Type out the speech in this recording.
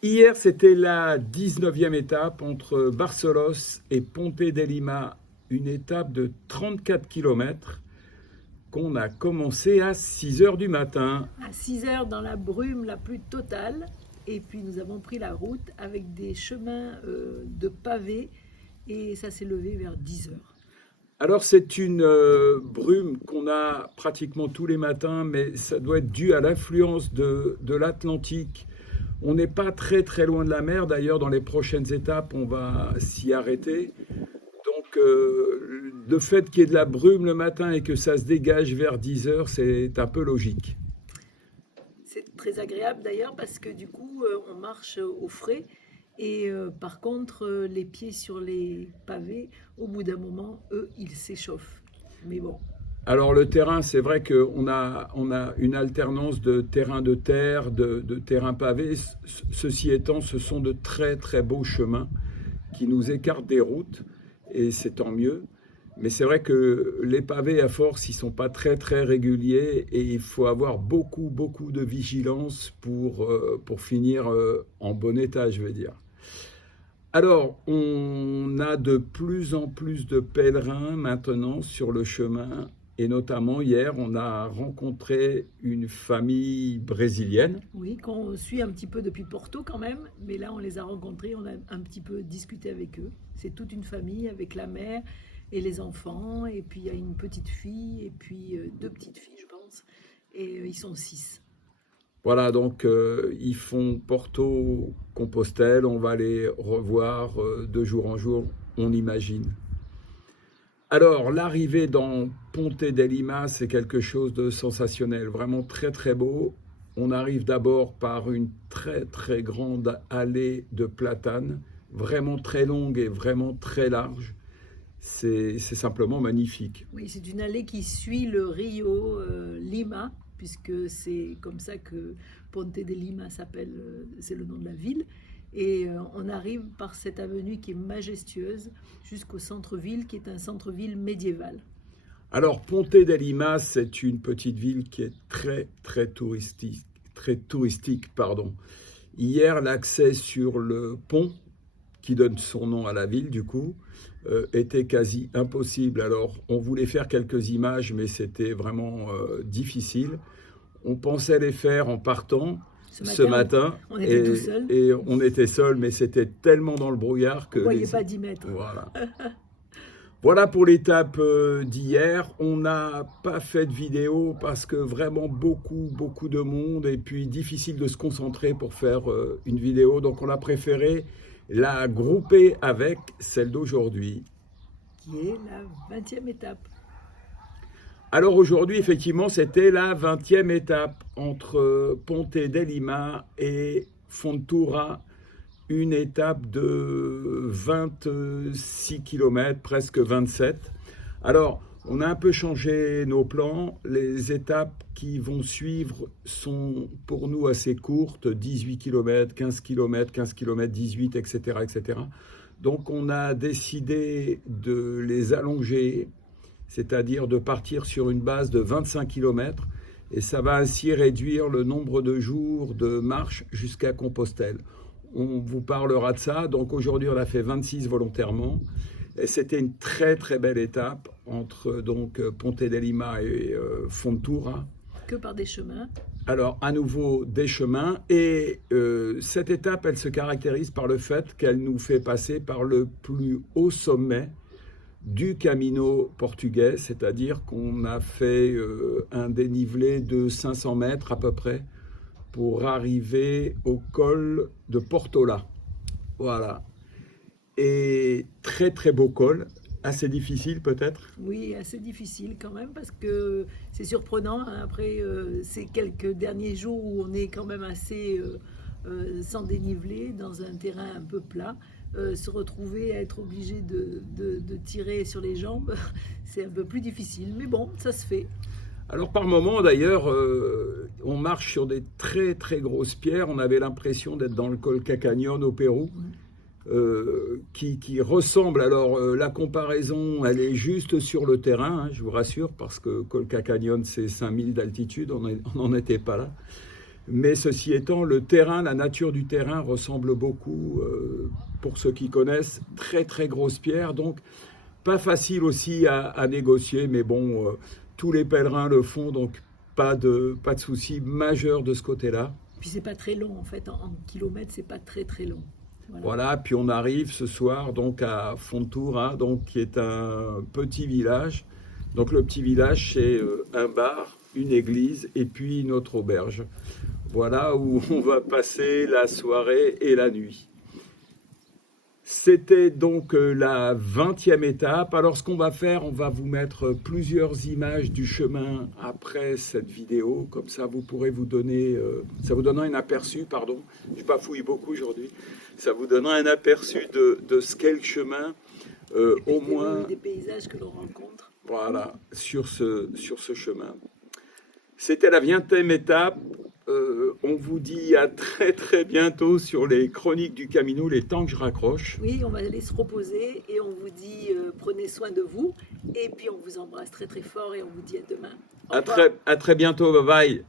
Hier, c'était la 19e étape entre Barcelos et Ponte de Lima, une étape de 34 kilomètres qu'on a commencé à 6 heures du matin. À 6 heures dans la brume la plus totale. Et puis nous avons pris la route avec des chemins de pavés et ça s'est levé vers 10 heures. Alors c'est une brume qu'on a pratiquement tous les matins, mais ça doit être dû à l'influence de l'Atlantique. On n'est pas très très loin de la mer, d'ailleurs dans les prochaines étapes on va s'y arrêter. Donc le fait qu'il y ait de la brume le matin et que ça se dégage vers 10 heures, c'est un peu logique. C'est très agréable d'ailleurs parce que du coup on marche au frais et par contre les pieds sur les pavés, au bout d'un moment, eux, ils s'échauffent. Mais bon. Alors le terrain, c'est vrai qu'on a une alternance de terrain de terre, de terrain pavé. Ceci étant, ce sont de très très beaux chemins qui nous écartent des routes et c'est tant mieux. Mais c'est vrai que les pavés, à force, ils sont pas très très réguliers et il faut avoir beaucoup beaucoup de vigilance pour finir en bon état, je veux dire. Alors, on a de plus en plus de pèlerins maintenant sur le chemin et notamment hier, on a rencontré une famille brésilienne. Oui, qu'on suit un petit peu depuis Porto quand même, mais là on les a rencontrés, on a un petit peu discuté avec eux. C'est toute une famille avec la mère et les enfants, et puis il y a une petite fille, et puis deux petites filles, je pense, et ils sont 6. Voilà, donc ils font Porto-Compostelle, on va les revoir de jour en jour, on imagine. Alors, l'arrivée dans Ponte de Lima, c'est quelque chose de sensationnel, vraiment très très beau. On arrive d'abord par une très très grande allée de platanes, vraiment très longue et vraiment très large. C'est simplement magnifique. Oui, c'est une allée qui suit le Rio Lima, puisque c'est comme ça que Ponte de Lima s'appelle, c'est le nom de la ville. Et on arrive par cette avenue qui est majestueuse jusqu'au centre-ville, qui est un centre-ville médiéval. Alors, Ponte de Lima, c'est une petite ville qui est très très touristique, pardon. Hier, l'accès sur le pont, qui donne son nom à la ville du coup, était quasi impossible. Alors, on voulait faire quelques images, mais c'était vraiment difficile. On pensait les faire en partant ce matin on était tout seul. et on était seul, mais c'était tellement dans le brouillard que... On ne voyait pas 10 mètres. Voilà. Voilà pour l'étape d'hier. On n'a pas fait de vidéo parce que vraiment beaucoup de monde et puis difficile de se concentrer pour faire une vidéo. Donc on a préféré la grouper avec celle d'aujourd'hui. Qui est la 20e étape. Alors aujourd'hui, effectivement, c'était la 20e étape entre Ponte de Lima et Fontoura. Une étape de 26 km, presque 27. Alors, on a un peu changé nos plans. Les étapes qui vont suivre sont pour nous assez courtes, 18 km, 15 km, 15 km, 18, etc., etc. Donc, on a décidé de les allonger, c'est-à-dire de partir sur une base de 25 km, et ça va ainsi réduire le nombre de jours de marche jusqu'à Compostelle. On vous parlera de ça. Donc aujourd'hui, on a fait 26 volontairement. Et c'était une très très belle étape entre donc Ponte de Lima et Fontoura. Que par des chemins. Alors à nouveau des chemins. Et cette étape, elle se caractérise par le fait qu'elle nous fait passer par le plus haut sommet du Camino portugais, c'est-à-dire qu'on a fait un dénivelé de 500 mètres à peu près pour arriver au col de Portola. Voilà. Et très très beau col, assez difficile peut-être. Oui, assez difficile quand même parce que c'est surprenant. Hein, après ces quelques derniers jours où on est quand même assez sans dénivelé, dans un terrain un peu plat, se retrouver à être obligé de tirer sur les jambes, c'est un peu plus difficile. Mais bon, ça se fait. Alors par moments d'ailleurs, on marche sur des très très grosses pierres. On avait l'impression d'être dans le col Cacañón au Pérou, qui ressemble. Alors la comparaison, elle est juste sur le terrain, hein, je vous rassure, parce que col Cacañón c'est 5000 d'altitude, on n'en était pas là. Mais ceci étant, le terrain, la nature du terrain ressemble beaucoup, pour ceux qui connaissent, très très grosses pierres, donc pas facile aussi à négocier, mais bon, tous les pèlerins le font, donc pas de souci majeur de ce côté-là. Puis c'est pas très long en fait, en kilomètres, c'est pas très très long. Voilà, puis on arrive ce soir donc à Fontoura, donc qui est un petit village. Donc le petit village, c'est un bar, une église et puis notre auberge. Voilà où on va passer la soirée et la nuit. C'était donc la 20e étape. Alors ce qu'on va faire, on va vous mettre plusieurs images du chemin après cette vidéo. Comme ça, vous pourrez vous donner, ça vous donnera un aperçu, pardon, je bafouille beaucoup aujourd'hui, ça vous donnera un aperçu de ce qu'est le chemin, au moins des paysages que l'on rencontre. Voilà, sur ce chemin. C'était la 20e étape. On vous dit à très très bientôt sur les chroniques du Camino, les temps que je raccroche. Oui, on va aller se reposer et on vous dit prenez soin de vous et puis on vous embrasse très très fort et on vous dit à demain. À très bientôt, bye bye.